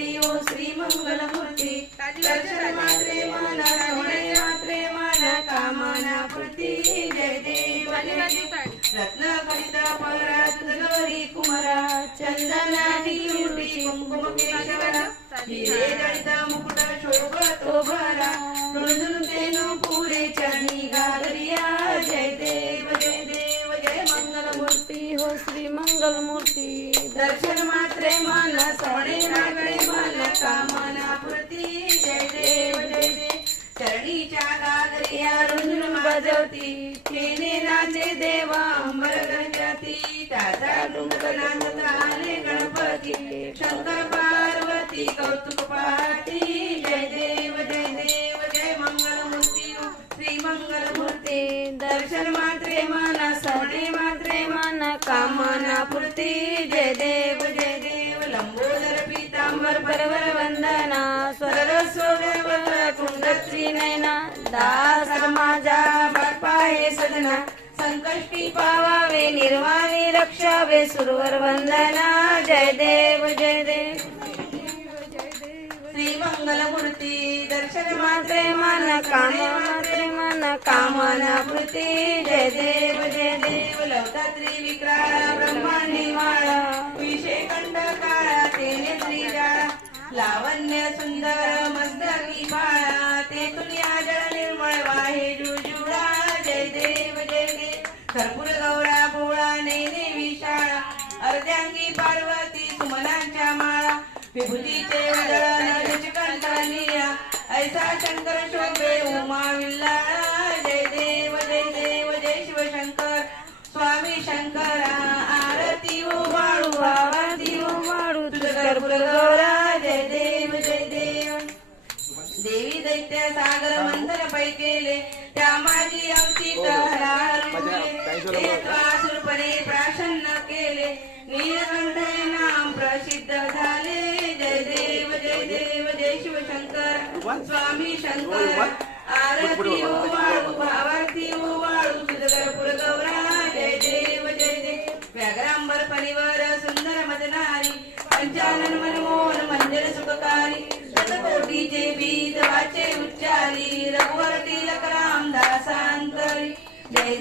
मूर्ती ओ श्री मंगल मूर्ती दर्शन मात्रे मन रमणे मात्रे मन कामना पूर्ती जय देव रत्न कलित परात गौरी कुमारा चंदनाची चुटी कुंकुम केशरा हिरे जडित मुकुट शोभतो भरा रुंदून तेनु पुरे चरणी घालरिया जय देव जय मंगल मूर्ती हो श्री मंगल मूर्ती दर्शन मात्रे मन सवणे मात्रे मन कामना पूर्ती जय देव चरणीच्या घालरिया रुंदून बजवती तेने नाचे देवा अंबर गणपती ताजा डुंगर नाचत आले गणपती शंकर पार्वती कौतुक पाठी जय देव जय मंगल मूर्ती श्री मंगल मूर्ती दर्शन मात्रे मन सवणे मात्रे मन कामना पूर्ती जय देव लंबोदर पीतांबर परवर वंदना स्वरर सोगर कुंडत्री नयना दास माझा बाप्पा हे सदना संकष्टी पावावे निर्वाणी रक्षावे सुरवर वंदना जय देव श्री मंगल मूर्ती दर्शन मात्रे मन कामना पूर्ती जय देव लवता त्रिविक्राळा ब्रह्मांडी माळा विषय कंठ काळा तेने त्रिजाळा लावण्य सुंदर मस्तकी बाळा तेथून या जळ निर्मळ वाहे जुजुळा जय देव कर्पूर गौरा भोळा नेने विशाळा अर्ध्यांगी पार्वती सुमनांच्या माळा विभूतीचे उदळण कंठानिया ऐसा शंकर शोभे उमा विल्लाळा जय देव जय शिवशंकर स्वामी शंकरा आरती ओ वाळू तुझ कर्पूर गौरा जय देव देवी दैत्य सागर मंथन पै केले त्या माझी अवती सुरपणे प्राशन्न केले नीलकंठ नाम प्रसिद्ध झाले जय देव जय शिवशंकर स्वामी शंकर आरती ओ वाळू भावार्थी ओ वाळू सुध कर्पूर गौरा जय देव व्याघ्रांबर परिवर सुंदर मदनारी पंचानन मनमोहन मंजर सुखकारी शतकोटीचे बीज वाचे उच्चारी रघुवर तिलक रामदासांतरी जय